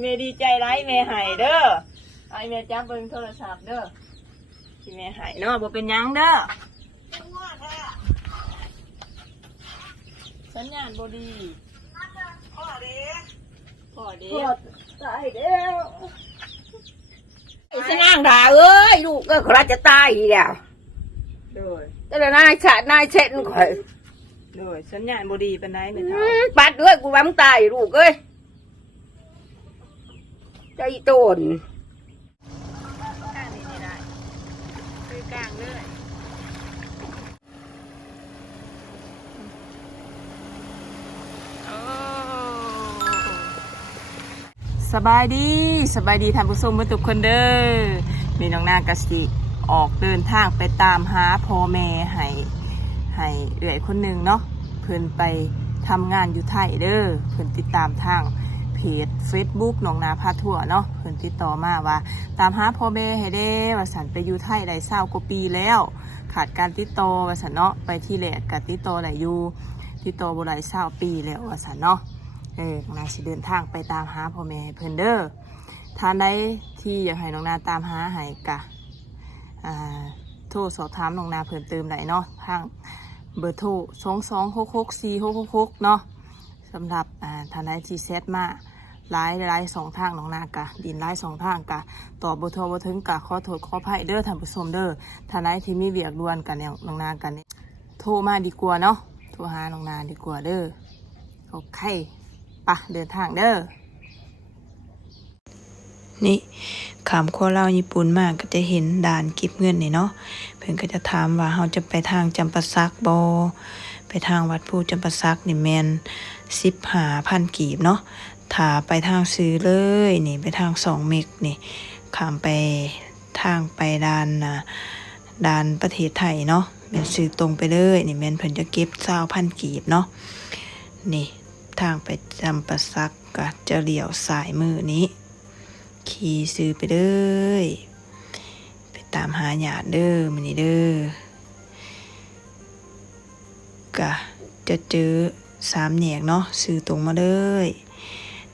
เมดีใจไรเมหายเด้อไอเมจับเบิ่งโทรศัพท์เด้อที่เมหายเนาะบ่เป็นหยังเด้อสัญญาณบ่ดีพ่อเด้พ่อเด้ตายแล้วไอ้สนางด่าเอ้ยลูกก็ขราจะตายอีกแล้วโดยแต่ละนายชาตินายเช็ดข่อยโดยสัญญาณบ่ดีปานใดแม่อืเฒ่ามปัดด้วยกูว่ามึงตายลูกเอ้ย ใจโตนกลางนี่ได้คือกลางเลยสบายดีสบายดีท่านผู้ชมทุกคนเด้อมีน้องนากสิออกเดินทางไปตามหาพ่อแม่ให้ให้เอื่อยคนหนึ่งเนาะเพิ่นไปทำงานอยู่ไทยเด้อเพิ่นติดตามทาง เพจ Facebook น้องนาพาทั่วเนาะเพิ่นติดต่อมาว่า ตามหาพ่อแม่ให้เด้ว่าสันไปอยู่ไทยได้เศร้ากว่าปีแล้ว ขาดการติดต่อว่าสันเนาะไปที่แหลกกับติดต่อได้อยู่ติดต่อบ่ได้เศร้าปีแล้วว่าสันเนาะเออนาสิเดินทางไปตามหาพ่อแม่เพิ่นเด้อท่านใดที่อยากให้น้องนาตามหาให้กะอ่าโทรสอบถามน้องนาเพิ่มเติมได้เนาะทางเบอร์โทรสองสองหกหกสี่หกหกเนาะสำหรับท่านใดที่เซตมา ลน์ไลน์สองทางน้องนากะ ดินลน์สองทางกะต่อบทโทรบถึงกะขอโทษขออภัยเด้อท่านผู้ชมเด้อท่านใดที่มีเบียกด่วนกันเนี่ยน้องนากันเนี่ยโทรมาดีกว่าเนาะโทรหาน้องนาดีกว่าเด้อโอเคปะเดินทางเด้อนี่ขามขั้วเล่าญี่ปุ่นมากก็จะเห็นด่านก็บเงินนี่เนาะเพิ่อนก็จะถามว่าเราจะไปทางจำปาสักบอไปทางวัดผู้จำปาสักนี่แมนสิบหาพันกีบเนาะ ถ้าไปทางซื้อเลยนี่ไปทางสองเมกนี่ข้ามไปทางไปด้านนะด้านประเทศไทยเนาะแม่นซื้อตรงไปเลยนี่แม่นเพิ่นจะเก็บเศร้าพันกีบเนาะนี่ทางไปจำปาสักก็จะเลี้ยวสายมือนี้ ขี่ซื้อไปเลยไปตามหาหยาดเด้อมันนี่เด้อก็จะเจอสามแหนกเนาะซื้อตรงมาเลย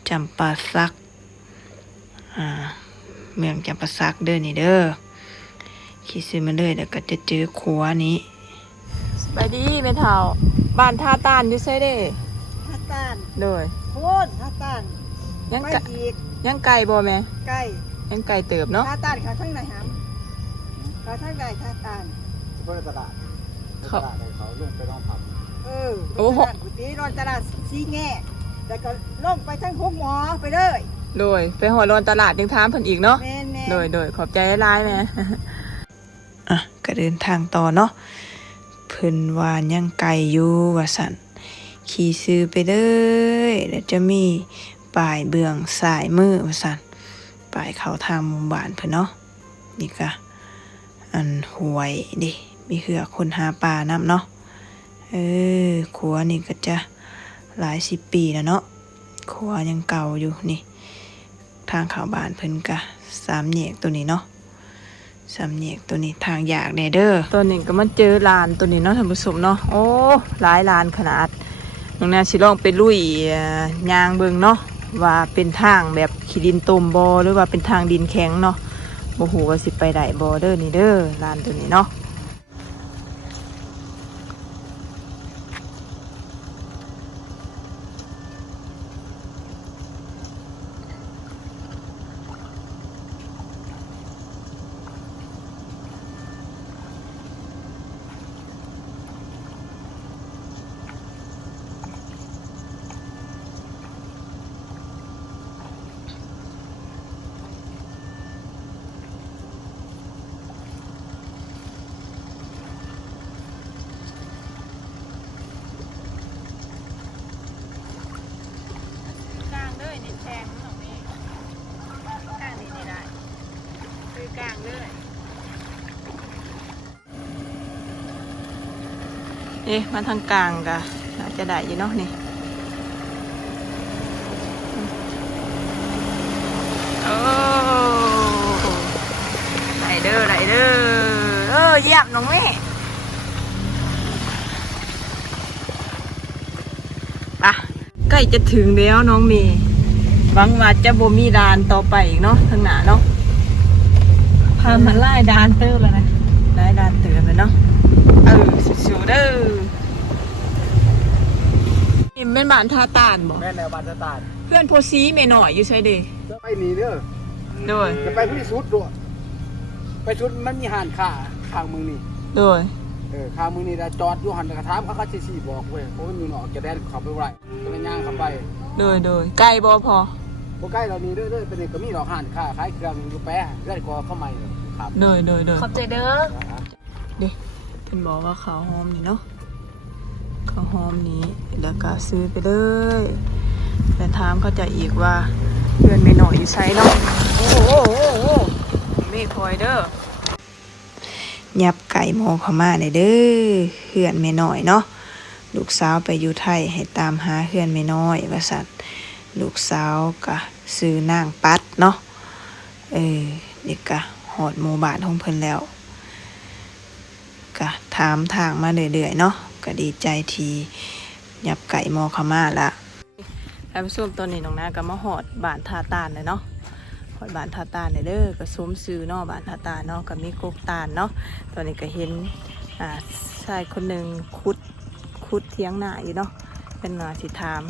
จำปาสักอ่าเมืองจำปาสักเด้อนี่เด้อขี่ซื้อมาเลยแล้วก็จะเจอขัวนี้สบายดีแม่เฒ่าบ้านท่าตานอยู่ไสเด้ท่าต้านโดยโคตรท่าต้านยังไม่ไก่อีกยังไก่บ่แม่ใกล้ยังไก่เติบเนาะท่าต้านขาทั้งไหนหามขาทั้งใดท่าต้านเพื่อตลาดเขาตลาดของเขาลงไปต้องทเออโอ้โหตลาดกุฏิรอนตลาดซีแง่ แต่ก็ลงไปทั้งหกหมอไปเลยโดยไปหัวโลนตลาดยังถามเพิ่นอีกเนาะแม่นแม่นโดยโดยขอบใจหลายๆแม่อะก็เดินทางต่อเนาะเพิ่นว่ายังไกลอยู่ว่าสั่นขี่ซื้อไปเลยแล้วจะมีป้ายเบื้องสายมือว่าสั่นป้ายเข้าทางหมู่บ้านเพิ่นเนาะนี่ก็อันหวยดิมีเหือคนหาปลานํเนาะเออขัวนี่ก็จะ หลายสิบปีแล้วเนาะขัวยังเก่าอยู่นี่ ทางข้าวบ้านเพิ่นก็สามแยกตัวนี้เนาะสำเนียกตัวนี้ทางอยากแนเด้อตัวนี้ก็มันเจอลานตัวนี้เนาะท่านผู้ชมเนาะโอ้หลายลานขนาดน้องนาสิลองไปลุยยางเบิงเนาะว่าเป็นทางแบบขี้ดินตมบอหรือว่าเป็นทางดินแข็งเนาะบ่ฮู้ว่าสิไปได้บ่เด้อนี่เด้อลานตัวนี้เนาะกลางเลยนี่แทงตรงนี้กลางนี่นี่ได้คือกลางเลยเอ๊ะมาทางกลางกะน่าจะได้อยู่เนาะนี่โอ้ไหลเด้อไหลเด้อเออเยี่ยมน้องแม่ปะใกล้จะถึงแล้วน้องเมย์หวังว่าจะบ่มีดานต่อไปอีกเนาะทางหน้าเนาะพามันไล่ดานเติมแล้วนะได้ดานเตือนเลยเนาะเออสู้ๆเด้อ นี่เป็นบ้านท่าตานบ่แม่แนวบ้านจะตายเพื่อนโพซีแม่น้อยอยู่ใช่เดิจะไปหนีเด้อโดยจะไปที่สุดด้วยไปสุดมันมีหานข่าข้างมึงนี่โดยเออข้างมึงนี่นะจอดอยู่หันกระทามเขาเขาจะสี่บอกเว้ยเพราะมันอยู่นอกจะแดนเขาไปไหวก็เลยย่างเข้าไปโดยโดยไกลบ่พอพวกใกล้เรานี่เด้อเด้อเป็นเด็กก็มีดอกหานข่าขายเครื่องอยู่แปะเลือดกอเข้ามาเลยครับโดยโดยโดยขอบใจเด้อเด้เพิ่นบอกว่าข้าวหอมนี่เนาะ ข้าวหอมนี้แล้วก็ซื้อไปเลยแต่ถามเขาจะอีกว่าเพื่อนแม่หน้อยอยู่ไสเนาะโอ้โหโอ้โหโอ้โหมีคอยเด้อยับไก่โมเข้ามาในเด้อเฮือนแม่หน้อยเนาะลูกสาวไปอยู่ไทยให้ตามหาเฮือนแม่น้อยว่าสัตว์ลูกสาวก็ซื้อนางปัดเนาะเออเด็กก็หอดหมู่บ้านของเพิ่นแล้วก็ถามทางมาเรื่อยๆเนาะ ก็ดีใจทียับไก่โมเข้ามาละท่านผู้ชมตอนนี้น้องนาก็มาหอดบ้านทาตานเลยเนาะหอดบานทาตาลเนี่ยเด้อก็สมซื้อเนาะบานทาตาลเนาะก็มีกกตาลเนาะตอนนี้ก็เห็นอ่าชายคนหนึ่งคุดคุดเทียงหน้าอยู่เนาะเป็นมาสิถาม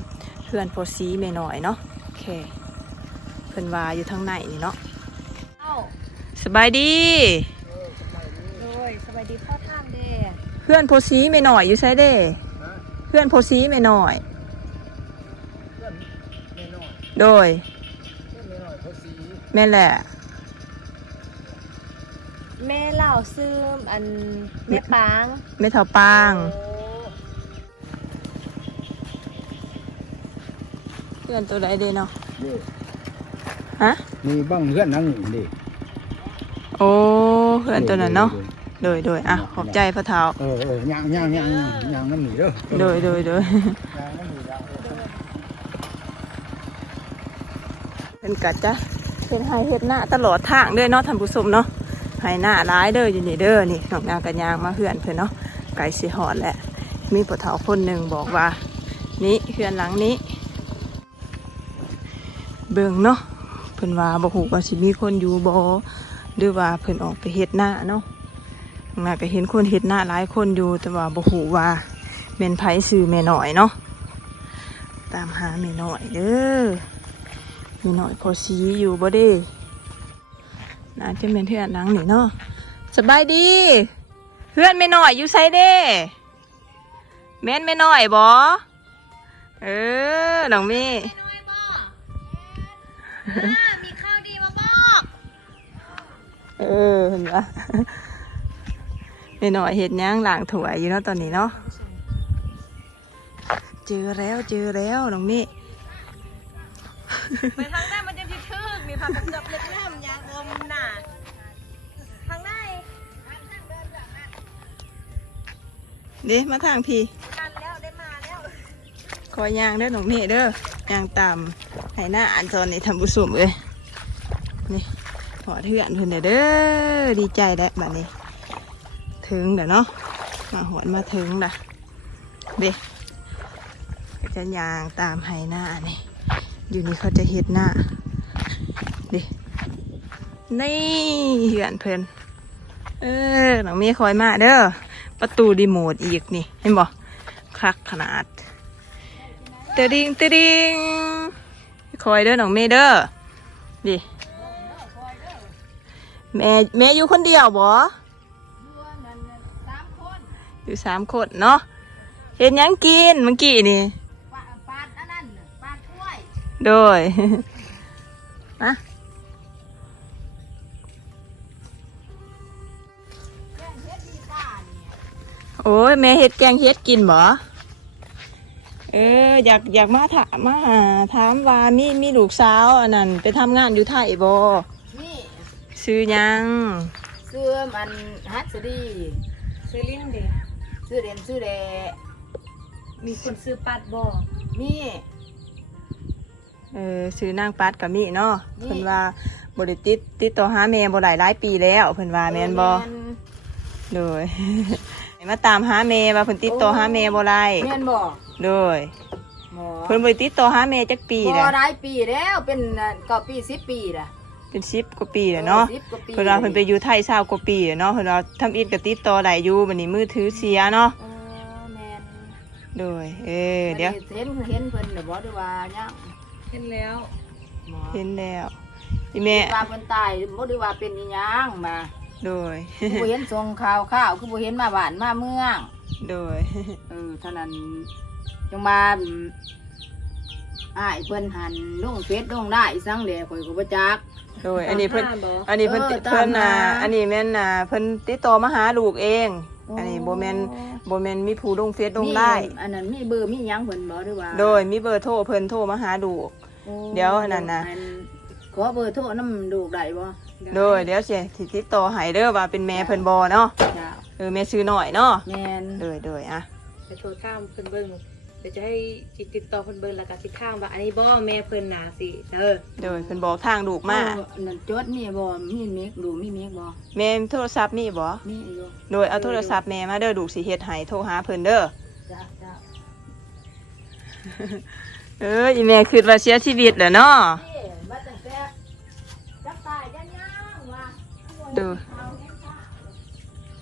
เพื่อนโพซีแม่หน่อยเนาะโอเคเพิ่นว่าอยู่ทางไหนนี่เนาะเอ้าสบายดีโดยสบายดีพ่อท่าน เด้ เพื่อนโพซีแม่หน่อยอยู่ไสเด้เพื่อนโพซีแม่หน่อยโดยแม่นแหละ แม่เล่าซื้ออันแม่ปางแม่เท่าปางเพื่อนตัวใดเด้เนาะฮะ มีบ้างเพื่อนนั่งดิโอ้เพื่อนตัวนั้นเนาะ โดยโดยอะขอบใจพระเท้าเออเออย่างย่างย่างย่างย่างน้ำหนีเด้อโดยโดยโดยย่างน้ำหนีย่างเป็นกัดจ้ะเป็นไฮเฮ็ดหน้าตลอดทางเด้อเนาะท่านผู้ชมเนาะไฮหน้าร้ายเด้ออยู่นี่เด้อนี่น้องนางกันยางมาเพื่อนเพื่อนเนาะไก่สีหอดแหละมีพระเท้าคนหนึ่งบอกว่า นี่เพื่อนหลังนี้ เบิ่งเนาะเพิ่นว่าบ่ฮู้ว่าสิมีคนอยู่บ่หรือว่าเพิ่นออกไปเฮ็ดหน้าเนาะ ข้างหน้าก็เห็นคนเฮ็ดหน้าหลายคนอยู่แต่ว่าบ่ฮู้ว่าแม่นไผซื้อแม่น้อยเนาะตามหาแม่น้อยเด้อแม่น้อยพอสีอยู่บ่เด้น่าจะเป็นเพื่อนหลังนี่เนาะสบายดีเพื่อนแม่น้อยอยู่ไสเด้แม่นแม่น้อยบ่เออน้องเมมีข้าวดีมาบอกเออเห็นปะไม่หน่อยเห็ดย่างหลางถวยอยู่เนาะตอนนี้เนาะเจอแล้วเจอแล้วน้องนี่ไปทางหน้ามันจะทึกมีผักกับเล็กน้ำยางอมน่ะทางไหนเด้มาทางพี่ทันแล้วได้มาแล้วคอยย่างเด้อน้องนี่เด้อย่างตามให้หน้าอันตอนนี้ทำบุสุมเลยนี่หอเถื่อนเพิ่นเด้อเด้อดีใจแล้วบัดนี้ ถึงเดี๋ยวเนาะมาหวนมาถึงละเด้ก็จะยางตามให้หน้านี่อยู่นี่เขาจะเฮ็ดหน้าดินี่เหื่อนเพลินเออหนังเมียคอยมาเด้อประตูดีโมดอีกนี่เห็นบ่คลักขนาดเตดิงเตดิงคอยเด้อหนังเมยเด้อดิแม่แม่อยู่คนเดียวบ่ อยู่สามคนเนาะเห็นหยังกินเมื่อกี้นี่ปาปาดอันนั้นปาดกล้วยโดยนะโอ้ยแม่เฮ็ดแกงเฮ็ดกินบ่เอออยากอยากมาถามมาหาถามว่ามีมีลูกสาวอันนั้นไปทำงานอยู่ไทยบ่นี่ซื้อหยังเสื้อมันฮัตสดีซื้อลิ้นดิ เสื้อเด่นเสื้อแดมีคนซื้อปัดบ่มีเออซื้อนางปัดกับมีเนาะนี่เพิ่นว่าบ่ได้ติดติดต่อหาแม่บ่หลายหลายปีแล้วเพิ่นว่าแม่นบ่โดยให้มาตามหาเมว่าเพิ่นติดต่อหาเมบ่ไรแม่นบ่โดยอหมอเพิ่นบ่ได้ติดต่อหาแม่จักปีบ่แล้วหลายปีแล้วเป็นเก้าปีสิบปีละ เป็น10กว่าปีแล้วเนาะสิบกว่าปีเพิ่นว่าเพิ่นไปอยู่ไทย20กว่าปีแล้วเนาะเพิ่นว่าทำอิฐก็ติดต่อได้อยู่บัดนี้มือถือเสียเนาะเออแม่นโดยเออเดี๋ยวเห็นเห็นเพิ่นหรือบ่หรือว่ายังเห็นแล้วหมอเห็นแล้วอีแม่ว่าเพิ่นตายบ่หรือว่าเป็นอีหยังมาโดยคือบ่เห็นส่งข่าวข่าวคือบ่เห็นมาบ้านมาเมือง โดยเออเท่านั้นจังมา อ้ายเพิ่นหันลงเฟซลงได้สังเดข่อยก็บ่จัก โดยอันนี้เพิ่นอันนี้เพิ่นติเออตามเพิ่นน่ะมาอันนี้แม่นน่ะเพิ่นติดต่อมาหาลูกเอง อันนี้บ่แม่นบ่แม่นมีผู้ลงเฟซลงไลน์มีอันนั้นมีเบอร์มีหยังเพิ่นบ่หรือว่าโดยมีเบอร์โทรเพิ่นโทรมาหาลูก โอ้เดี๋ยวอันนั้นน่ะขอเบอร์โทรนำลูกได้บ่โดยเดี๋ยวสิสิติดต่อให้เด้อว่าเป็นแม่เพิ่นบ่เนาะจ้าเออแม่ซื้อหน่อยเนาะแม่นโดยโดยอะ ไปโทรข้ามเพิ่นเบิ่งเดี๋ยวจะให้ติดต่อเพิ่นเบิ่งแล้วก็สิข้ามว่าอันนี้บ่แม่เพิ่นน่ะสิเด้อโดยเพิ่นบอกทางลูกมาเอออันนั้นจดมีบ่มีเมกดูมีเมกบ่แม่โทรศัพท์มีบ่มีอยู่โดยเอาโทรศัพท์แม่มาเด้อลูกสิเฮ็ดให้โทรหาเพิ่นเด้อจ้าจ้าเอออีแม่คิดว่าเสียชีวิตแล้วเนาะนี่มาตั้งแต่จักตายจังยังว่าดู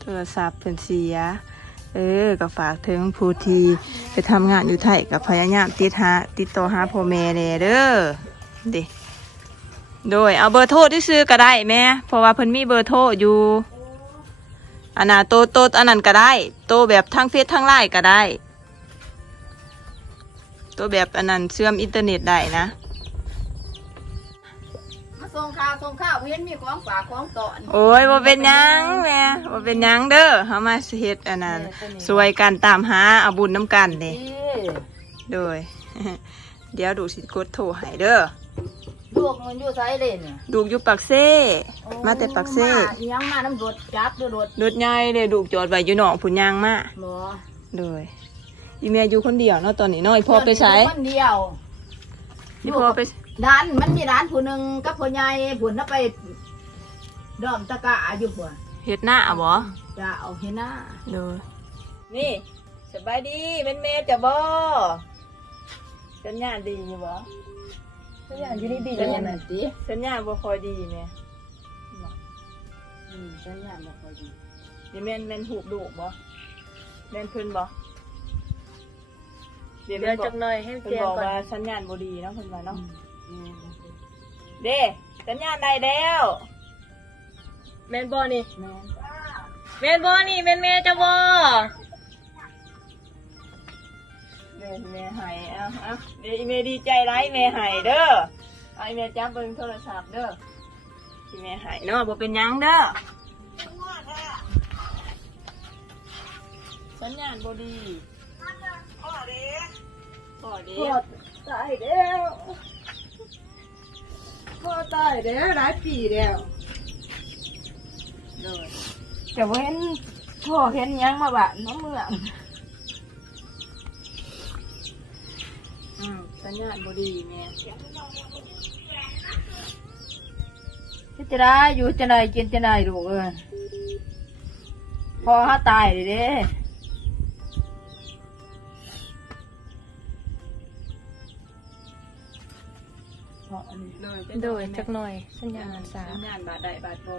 โทรศัพท์เพิ่นเสีย เออก็ฝากถึงผู้ที่ไปทำงานอยู่ไทยกับพยายามติดหาติดต่อหาพ่อแม่แน่เด้อเดิโดยเอาเบอร์โทรที่ซื้อก็ได้แม่เพราะว่าเพิ่นมีเบอร์โทรอยู่อันน่ะโตโตอันนั้นก็ได้ โตแบบทั้งเฟซทั้งไลน์ก็ได้โตแบบอันนั้นเชื่อมอินเทอร์เน็ตได้นะ ส่งข่าวส่งข่าวเห็นมีของฝากของตอนโอ้ยบ่เป็นหยังแม่บ่เป็นหยังเด้อเฮามาเฮ็ดอันนั้นสวยกันตามหาเอาบุญน้ำกันเด้นี่โดย เดี๋ยวดูสิกดโทรให้เด้อลูกมันอยู่ไสเล่นดูกอยู่ปักเซ่ มาแต่ปักเซ่มาอิหยังมาน้ำรถจับด้วยรถรถใหญ่เด้ดูกจอดไว้อยู่หนองผุนยางมาหมอโดยอีแม่อยู่คนเดียวเนาะตอนนี้เน้อยพ่อไปใช้คนเดียว อีพ่อไป ร้านมันมีร้านผู้หนึ่งกับผู้ใหญ่ผู้นั้นไปดอมตะกะอยู่ผัวเฮ็ดหน้าบ่จะเอาเห็นหน้าโดยนี่สบายดีเป็นแม่จะบ่สัญญาณดีอยู่บ่สัญญาณอยู่นี่ดีเป็นจัยังงไงไงติสัญญาณบ่ค่อยดีแม่อืมสัญญาณบ่ค่อยดีนี่แม่นแม่นหูบดูกบ่แม่นเพิ่นบ่เดี๋ยวเดี๋เพิ่ยวนบอจักกหน่อยให้เพิ่นเตียงบอกก่อว่านสัญญาณบ่ดีเนาะเพิ่นว่าเนาะอืม เด้สัญญาณได้แล้วแม่นบ่นี่แม่นแม่นบ่นี่เป็นแม่จะบ่แม่แม่ให้เอาเอาเดี๋ยวอีเมดีใจไรแม่ให้เด้อเอาอีเมจับเบิ่งโทรศัพท์เด้ออีเมให้เนาะบ่เป็นหยังเด้อสัญญาณบ่ดีพ่อเด้พ่อเด้พ่อตายแล้ว พ่อตายแล้วหลายปีแล้วเลยจะเห็นพ่อเห็นหยังมาบ้านมาเมืองอืมสัญญาณบ่ดีแม่ที่จะได้อยู่จะได้กินจะได้ลูกเอ้ยพ่อหาตายเลยเด้ พ่ออันนี้เลยโดยจักหน่อยสัญญาณสาสัญญาณบาดใดบาดบ่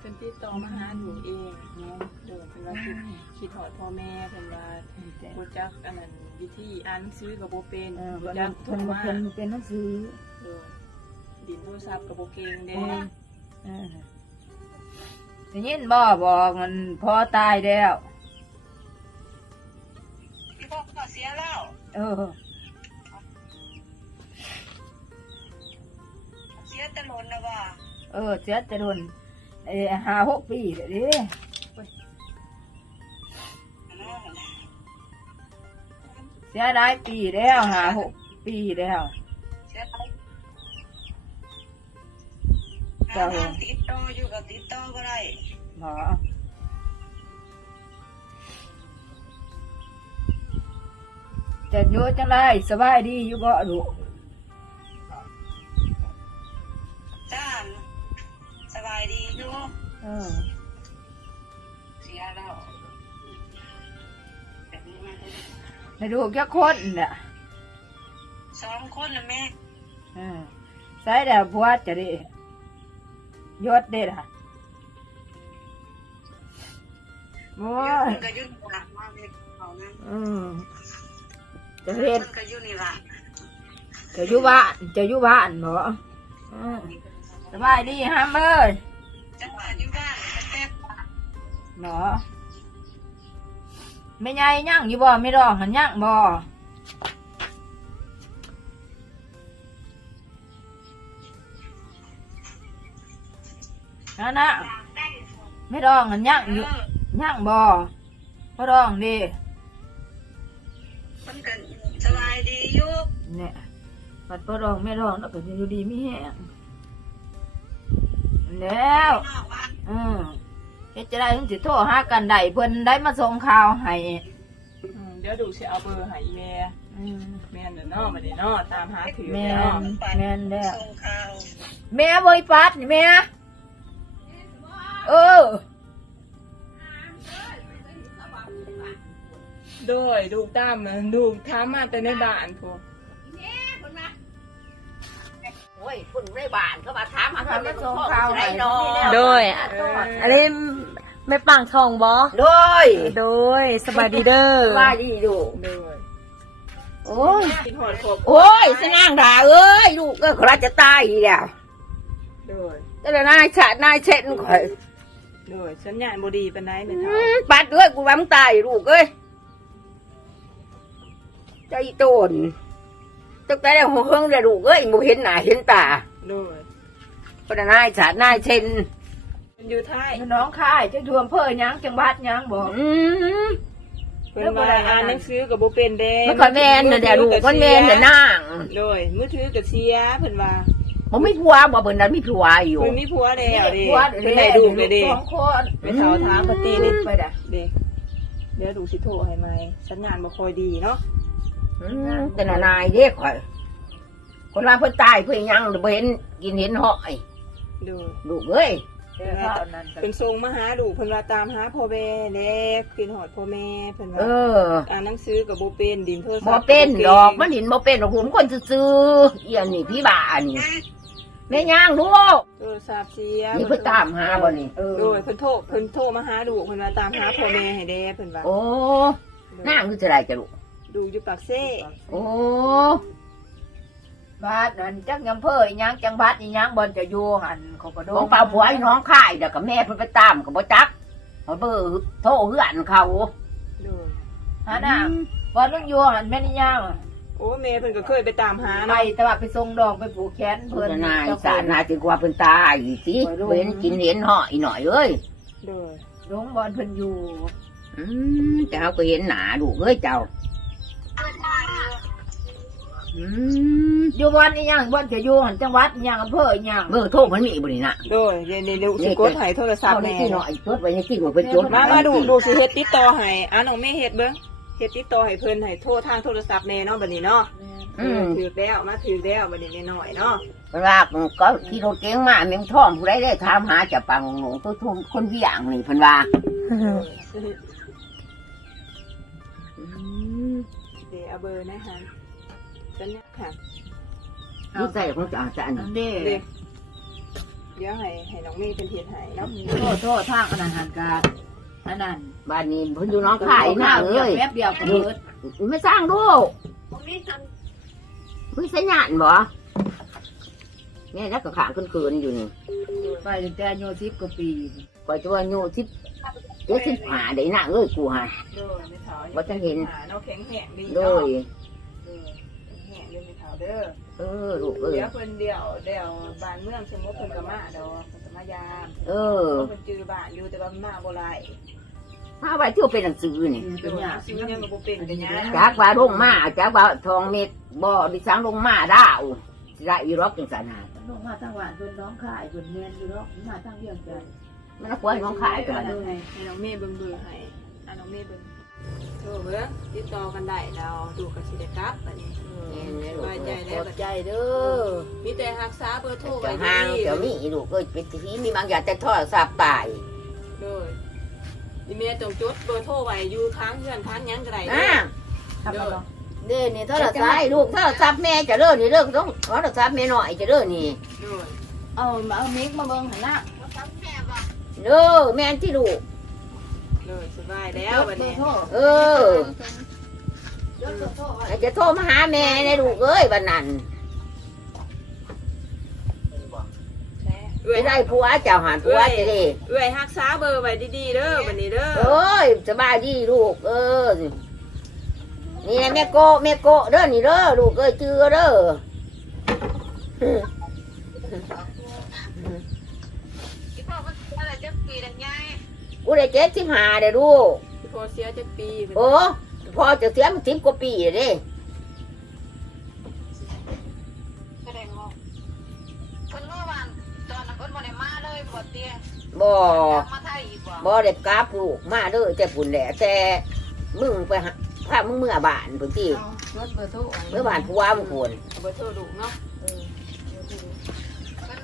เป็นติดต่อมาหาหนูเองเนาะเดินเป็นว่าคิดคิดถอดพ่อแม่เป็นว่าบ่จักอันนั้นวิธีอ่านหนังสือก็บ่เป็นเออบ่วันจันั้กนโทเพิ่นรมามาเพิ่นเป็นหนังสือเออดินโทรศัพท์ก็บ่เก่งเด้เออได้ยินบ่บอกมันพ่อตายแล้ว เออ เสียแตะลนนะว่าเออเสียจะโดนเออห้าหกปีเลยดิอันนั้นน่ะเสียหลายปีแล้วห้าหกปีแล้ว เสียไปเจ้าหาทางติดต่ออยู่กับติดต่อก็ได้ หมอ แต่โยจังไรสบายดีอยู่บ่ดูจ้าสบายดีอยู่เออเสียแล้วแบบนี้มาเลยให้ดูแค่คนน่ะสองคนนะแม่เอใส่เดี๋ยวบวชจะได้ยศได้ละโอ้วมันก็ยุ่มากเลยเขานั้อืม จะเพิ่เฮ็ดนก็อยุ่นนี่ละจะอยู่บ้านจะอยู่บ้านบ่อืมสบายดีฮามเอ้ยจังหวะอยู่บ้านก็แป๊บเนาะไม่ใหญ่ย่างอยู่บ่ไม่รองหันย่างบ่นั่นนะไม่รองหันย่างอยู่ย่างบ่ไม่รองดิมันก็สบายดีอยู่ เนี่ยปัดไม่รองไม่รองแล้วก็จะอยู่ดีไม่แห้งแล้วนอกบ้านอืมเฮ็ดจะได้ถึงสิโทรหากันได้เพิ่นได้มาส่งข่าวให้อืมเดี๋ยวดูสิเอาเบอร์ให้แม่อืมแม่นเด้อเนาะบัดนี้เนาะตามหาถือแม่เนาะนแม่นแล้วส่งข่าวแม่บริปัดนี่แม่เออ โดยดูตามมันดูถามมาแต่ในบ้านพวกโอ้ยคุณได้บ้านเขามาถามหามาส่งข่าวให้น้องโดย อันนี้ไม่ปังทองบอโดยโดยสบายดีเด้อว่าดีดูโดยโอ้ยกินหอดครบโอ้ยสนางด่าเอ้ยลูกก็ขราจะตายอีกแล้วโดยแต่ละนายชาตินายเช็ดข่อยโดยสัญญาณบ่ดีปานใดแม่อืเฒ่ามปัดเอ้ยกูว่ามึงตายลูกเอ้ยใจโตน ตั้งแต่หัวเฮิงเลยลูกเอ้ยบ่เห็นหน้าเห็นตาโดยพระนายชาตินายเช่นมันอยู่ท้ายน้องค่ายจะทวมเพื่อหยังจังหวัดหยังบอก อืม เพิ่นว่าอ่านหนังสือก็บ่เป็นเด้มันก็แม่นน่ะเดี๋ยวลูกมันแม่นเดี๋ยวนางโดยมือถือก็เสียเพิ่นว่าผมไม่ผัวบ่เบิ่นนั้นมีผัวอยู่ เพิ่นมีผัวแล้วเด้ผัวเพิ่นได้ดูเลยเด้สองคนไปเฒ่าถามปฏินิดไปเด้อเด้เดี๋ยวดูสิโทรให้ใหม่สัญญาณบ่ค่อยดีเนาะ อืมแต่น่ะนายเด้ข่อย คนว่าเพิ่นตายเพิ่นหยังบ่เห็นกินเห็นหอยโดยลูกเอ้ยเป็นทรงมาหาดูเพิ่นว่าตามหาพ่อแม่เด็กกินหอดพ่อแม่เพิ่นว่าเอออ่านหนังสือกับบ่เป็นดินโทรศัพท์บ่เป็นก็ดอกมันเห็นบ่เป็นดอกผมคนซื่อๆเอียนนี่พี่บ้านนี่แม่ย่างลูกโทรศัพท์เสียนี่เพิ่นตามหาบ่นี่เออโดยเพิ่นโทรเพิ่นโทรมาหาดูเพิ่นว่าตามหาพ่อแม่ให้เด้เพิ่นว่าโอ้นางคือจะได้จะลูก ดูอยู่ปากเซ่โอ้บ้านนั่นจักยำเภออีหยังจังบัดอีหยังบอนจะอยู่หันเขาก็โดนของเปล่าผัวไอ้น้องค่ายเดี๋ยวกับแม่เพิ่นไปตามก็บ่จักเขาเบอร์โทรเฮือนเขาโดยหาหน้าบอนนึงอยู่หันแม่นี่ย่างโอ้แม่เพิ่นก็เคยไปตามหาไปเนาะแต่ว่าไปส่งดอกไปผูกแขนเพิ่เพิ่นนนายเจ้สารนาจึงว่าเพิ่นตายสิไปโรงเห็นกินเห็นเหาะอีหน่อยเอ้ยโดยหลวงบอนเพิ่นอยู่อืมแต่เขาก็เห็นหนาดูเอ้ยเจ้า อืมอยู่บอนอีหยังบอนจะอยู่หันจังหวัดอีหยังอำเภออีหยังเบอร์โทรมันมีบ่นี่น่ะโดยเดี๋ยวนี้ดูสิกดให้โทรศัพเอาท์ในแม่ที่หน่อยจดไว้ในที่ว่าเพิ่นจดมามาดูดูสิเฮ็ดติดต่อให้อ่าน้องแม่เฮ็ดเบิ่งเฮ็ดติดต่อให้เพิ่นให้โทรทางโทรศัพท์แน่เนาะบัดนี้เนาะอืมถือแล้วมาถือแล้วบัดนี้น้อยๆเนาะเวลาก็ขี่รถเก๋งมาแม่งท่อมผู้ใดได้ถามหาจะปังหนูตัวทุ่มคนเวียงนี่เพิ่นว่า เดี๋ยวเอาเบอร์นะฮะสัญญาค่ะนี่ใส่ของจะเอาจะอันนั่นี้นเด้เดี๋ยวเดี๋ยวให้ให้น้องเมย์เป็นเทียนให้เนาะโทษโทษทางอันนั้นหันกาอันนั้นบ้านนี้เพิ่นอยู่น้องขายหน้าเอ้ยแป๊บเดียวก็เบิดไม่สร้างลูกผมนี่ทมึงสัญญาณบ่แม่แล้วก็ขางคืนๆอยู่นี่ไปตั้งแต่อายุ10กว่าปีกว่าจะว่าอยู่ที่ เดี๋ยวสิหาได้หน้าเอ้ยกูฮะโดยไม่เถาบ่จะเห็นเนาะแข็งแห้งดีโดเนาะยเออแข็งแห้งเด้อไม่เถาเด้อ เออลูกเอ้ยเดี๋ยวเพิ่นเดียวเดี๋ยวบ้านเมืองสมมติเพิ่นก็มาดอกเพิ่นก็มายามเออเพิ่นจือบ้านอยู่แต่ว่ามันมาบ่หลายถ้าไว้ที่ยวเป็นหนังสือนี่โดยซื้อยังก็บ่เป็นกันหยังจากว่าลงมาจากว่าทองเม็ดบ่อดิสังลงมาดาวสิได้อีรอกจังซั่นน่ะลงมาทางหวานเพิ่นน้องขายเพิ่นแม่นอยู่ดอกมาทางเวียงจันทน์ มันก็ควรของขายกันให้ให้น้องเมย์เบิ่งเบอร์ให้อะน้องเมย์เบิ่งโทรเบิ่งติดต่อกันได้เราดูกันสิได้กลับบัดนี้สบายใจแล้วบัดใจเด้อมีแต่รักษาเบอร์โทรไว้จะห่างเดี๋ยวนี้ลูกเอ้ยเป็นที่มีบางอย่างแต่ทรศัพท์ตายโดยอีเมียจงจดเบอร์โทรไว้อยู่ทางเพื่อนทางยังก็ได้เด้อ่าอเด้นี่โทรศัพท์ลูกโทรศัพท์แม่จะเด้อนี่เด้อต้องโทรศัพท์แม่หน้อยจะเด้อนี่โดยเอามาเอาเมิกมาเบิ่งหั่นน่ะแม่บอกเด้อแม่นที่ลูกโดยสบายแล้ววันนี้เออให้จะโทรมาหาแม่ในลูกเอ้ยบัดนั้นเอื้อจะยได้ผัวเจ้าหานผัวจะได้เอื้อยฮักษาเบอร์ไว้ดีๆเด้อวันนี้เด้อเอ้ยสบายดีลูก เออนี่แม่โกะแม่โกะเด้อนี่เด้อลูกเอ้ยจือเด้อ ที่พ่อมันอะไรจะปีดังไง กูได้เจ็ดสิบห้าเด้อลูกพอเสียจะปีโอ้พอจะเสียมันสิบกว่าปีเลยเด้แสดงว่าคนเมื่อวานตอนนั้นคนมาได้มาเลยปวดเตียงบ่มาไทยอีกบ่บ่ได้กราบลูกมาเด้อแต่ปุ่นแหละแต่มึงไปหาพามึงเมื่อบ้านพุ่นที่รถเบอร์โทรเมื่อบ้านผัวมึงควรเบอร์โทรดุเนาะมัน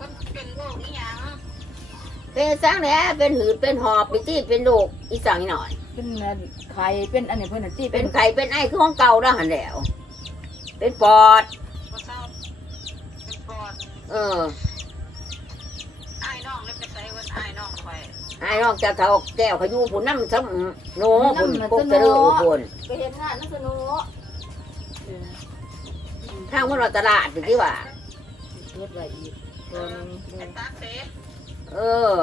มันเป็นโรคนี่ยัง เป็นสังแหน่เป็นหืดเป็นหอบไปที่เป็นโรคอีสังอีหน่อย เป็นไข่เป็นอันนี้เพิ่นน่ะที่เป็นไข้เป็นไอคือของเก่าแล้วหันแหล้ว เป็นปอดปวดเศร้าเป็นปอดเออไอ้น้องเลยไปใส่วันไอ้น้องไปไอ้นอกจากเขาแก้วเขาอยู่ผุนน้ำซ้ำโน่ผุนพวกจะเลือผุนไปเฮ็ดงานนักสนุทางพวกเราตลาดถึงที่ว่ารถไว้อีกเออเป็นตาเส เออ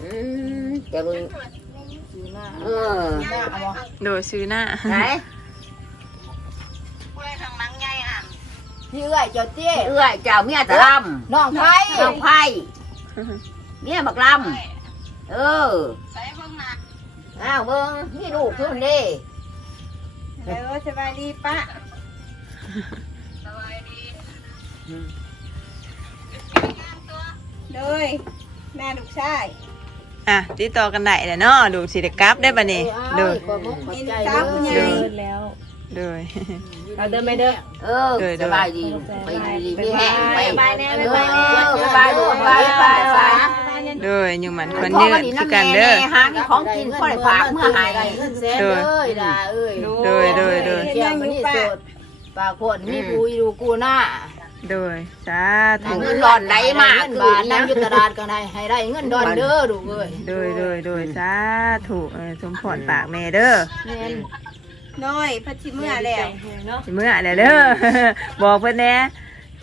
อืมจะเบึงซื้อหน้าเออหน้าเอาบ่โดยซื้อหน้าไหนผู้ใดทางหนังใหญ่อะพี่เอื้อยเจ้าเจ้เอื้อยเจ้าเมียตะลน้องไผำน้องไผ่เมียบักลำเออใส่เบิ่งหน้าอ้าวเบิ้งนี่ลูกทุนเด้เออสบายดีป้าสบายดี เลยแม่ลูกชายอะติดต่อกันได้แหละเนาะดูสิได้กลับได้บัดนี้โดยขอบคุณขอบใจสาวคุณยายเด้อแล้วโดยเอาเดินไปเด้อ เออเด้อเด้อสบายดีไปดีไม่แห้งไปสบายแน่เอสบายแน่อสบายลูกสบายสบายสบายโดยอยู่หมันคนยืนคือกันเด้อ หามีของกินพ่อได้ฝากเมื่อหายเงินแสนเลยด่าเอ้ยโดยโดยโดย เกี่ยวมันนี่สดปากคนมีกูอีดูกูหน้า โดยสาธุเงินหลอนไหลมากเงินคือบาทนั่งอยู่ตลาดก็ได้ให้ได้เงินดอนเด้อดูเอ้ยโดยโดยโดยสาธุเออสมพรปากแม่เด้อแม่นน้อยพัชิเมื่อแล้วสิมื้ออะไรเด้อบอกเพิ่นแหน่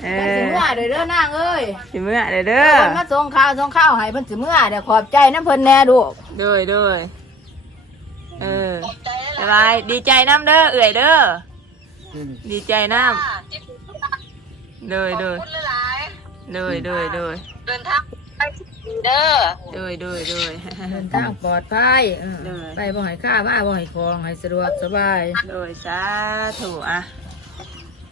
เอพัชิอเมื่อเด้อเด้อนางเอ้ยสิมื้ออะไรเอเด้ออมาส่งข้าวส่งข้าวให้เพิ่นสิเมื่อเดี๋ยวขอบใจน้ำเพิ่นแน่ลูกโดยโดยเออสบายดีใจน้ำเด้อเอื่อยเด้อดีใจน้อ่าจิ๊บำโดยขอบโดยคุณหลายโดยโดยโดยๆเดินทางไปเด้อโดยโดยโดยเดินทางปลอดภัยเออเออ ไปบ่ให้ข้าว่าบ่ให้ของให้สะดวกสบายโดยสาธุอะ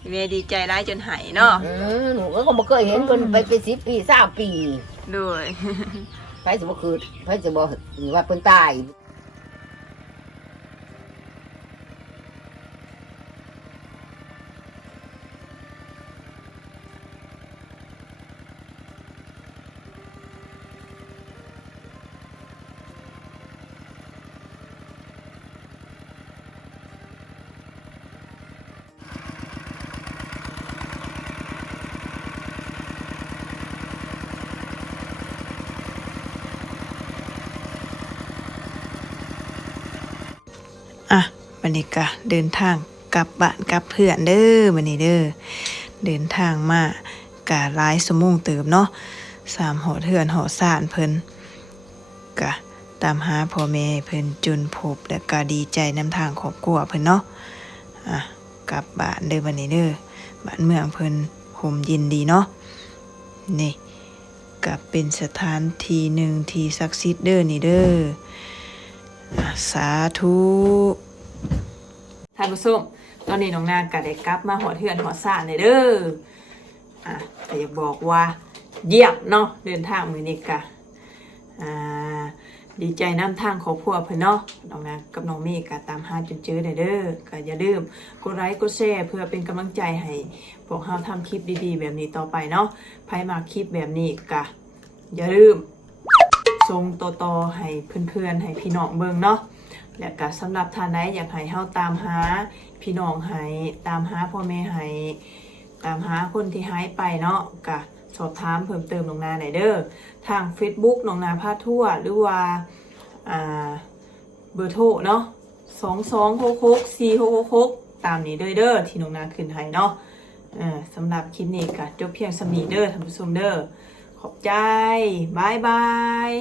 เมดีใจร้ายจนหายเนาะเออหนูก็บ่เคยเห็นคนไปเป็นสิบปีสามปีโดยไปสิบ่คือไปสิบ่ว่าเพิ่นตาย อะ วันนี้ก็เดินทางกลับบ้านกลับเพื่อนเด้อวันนี้เด้อเดินทางมากะหลายสมุงเติมเนาะสามหอเถื่อนหอสานเพิ่นกะตามหาพ่อแม่เพิ่นจนพบและก็ดีใจนำทางครอบครัวเพิ่นเนาะอะกลับบ้านเด้อวันนี้เด้อบ้านเมืองเพิ่นห่มยินดีเนาะนี่ก็เป็นสถานที่หนึ่งที่ศักดิ์สิทธิ์เด้อนี่เด้อสาธุานผู้ชมตอนนี้น้องนางก็ได้กลับมาหัวเทือนหัวสานเลยเด้ออะแต่อยากบอกว่าเยี่ยมเนาะเดินทางมือนี้กะอ่าดีใจน้ำทางครอบครัวเพิ่อนเนาะน้องนางกับน้องเมฆก็ตามหาจนเจอได้เด้อก็อย่าลืมกดไลค์กดแชร์เพื่อเป็นกำลังใจให้พวกเราทำคลิปดีๆ แบบนี้ต่อไปเนาะใครมาคลิปแบบนี้ก็อย่าลืมทรงต่อๆให้เพื่อนๆให้พี่น้องเบิ่งเนาะ และก็สำหรับท่านใดอยากให้เฮาตามหาพี่น้องให้ตามหาพ่อแม่ให้ตามหาคนที่หายไปเนาะก็สอบถามเพิ่มเติมน้องนาไหนเด้อทาง Facebook น้องนาพาทั่วหรือว่าอ่าเบอร์โทรเนาะ2266 4666ตามนี้เด้อเด้อที่น้องนาขึ้นให้เนาะเออสำหรับคลิปนี้ก็จบเพียงสำนีเด้อท่านผู้ชมเด้อขอบใจบายบาย